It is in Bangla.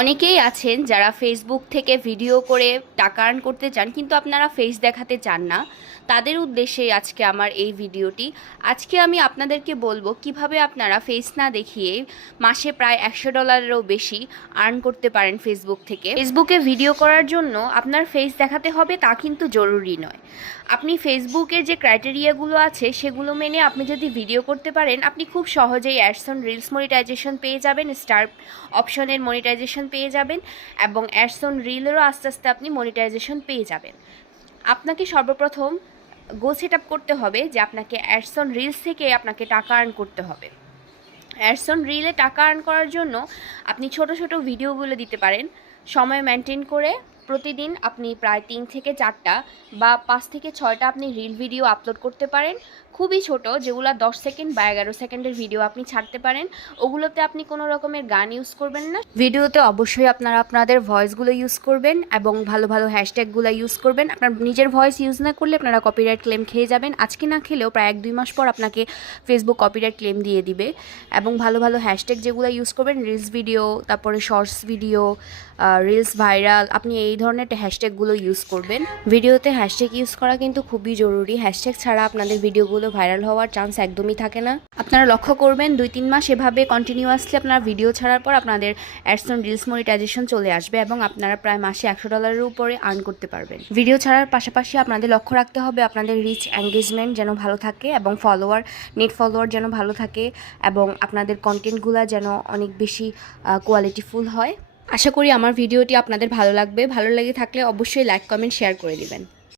অনেকেই আছেন যারা ফেসবুক থেকে ভিডিও করে টাকা আর্ন করতে চান, কিন্তু আপনারা ফেস দেখাতে চান না। তাদের উদ্দেশ্যে আজকে আমার এই ভিডিওটি। আজকে আমি আপনাদেরকে বলবো কিভাবে আপনারা ফেস না দেখিয়ে মাসে প্রায় $100-এরও বেশি আর্ন করতে পারেন ফেসবুক থেকে। ফেসবুকে ভিডিও করার জন্য আপনার ফেস দেখাতে হবে তা কিন্তু জরুরি নয়। আপনি ফেসবুকের যে ক্রাইটেরিয়াগুলো আছে সেগুলো মেনে আপনি যদি ভিডিও করতে পারেন, আপনি খুব সহজেই অ্যাডস অন রিলস মনিটাইজেশন পেয়ে যাবেন, স্টার অপশনের মনিটাইজেশন পেয়ে যাবেন এবং অ্যাডস অন রিলেরও আস্তে আস্তে আপনি মনিটাইজেশন পেয়ে যাবেন। আপনাকে সর্বপ্রথম গোল সেট আপ করতে হবে যে আপনাকে অ্যাডস অন রিলস থেকে আপনাকে টাকা আর্ন করতে হবে। অ্যাডস অন রিলে টাকা আর্ন করার জন্য আপনি ছোট ছোট ভিডিওগুলো দিতে পারেন, সময় মেনটেন করে। প্রতিদিন আপনি প্রায় 3 থেকে 4টা বা 5 থেকে 6টা আপনি রিল ভিডিও আপলোড করতে পারেন, খুবই ছোট, যেগুলো 10 সেকেন্ড বা 11 সেকেন্ডের ভিডিও আপনি ছাড়তে পারেন। ওগুলোতে আপনি কোনো রকমের গান ইউজ করবেন না। ভিডিওতে অবশ্যই আপনারা আপনাদের ভয়েসগুলো ইউজ করবেন এবং ভালো ভালো হ্যাশট্যাগুলো ইউজ করবেন। আপনার নিজের ভয়েস ইউজ না করলে আপনারা কপিরাইট ক্লেম খেয়ে যাবেন। আজকে না খেলেও প্রায় 1-2 মাস পর আপনাকে ফেসবুক কপিরাইট ক্লেম দিয়ে দিবে। এবং ভালো ভালো হ্যাশট্যাগ যেগুলো ইউজ করবেন, রিলস ভিডিও, তারপরে শর্টস ভিডিও, রিলস ভাইরাল, আপনি এই ধরনের হ্যাশট্যাগুলো ইউজ করবেন। ভিডিওতে হ্যাশট্যাগ ইউজ করা কিন্তু খুবই জরুরি। হ্যাশট্যাগ ছাড়া আপনাদের ভিডিওগুলো ভাইরাল হওয়ার চান্স একদমই থাকে না। আপনারা লক্ষ্য করবেন 2-3 মাস এভাবে কন্টিনিউয়াসলি আপনারা ভিডিও ছাড়ার পর আপনাদের অ্যাডস অন রিলস মনিটাইজেশন চলে আসবে এবং আপনারা প্রায় মাসে $100-এর উপরে আর্ন করতে পারবেন। ভিডিও ছাড়ার পাশাপাশি আপনাদের লক্ষ্য রাখতে হবে আপনাদের রিচ এঙ্গেজমেন্ট যেন ভালো থাকে এবং নেট ফলোয়ার যেন ভালো থাকে এবং আপনাদের কন্টেন্টগুলো যেন অনেক বেশি কোয়ালিটিফুল হয়। আশা করি আমার ভিডিওটি আপনাদের ভালো লাগবে। ভালো লেগে থাকলে অবশ্যই লাইক, কমেন্ট, শেয়ার করে দিবেন।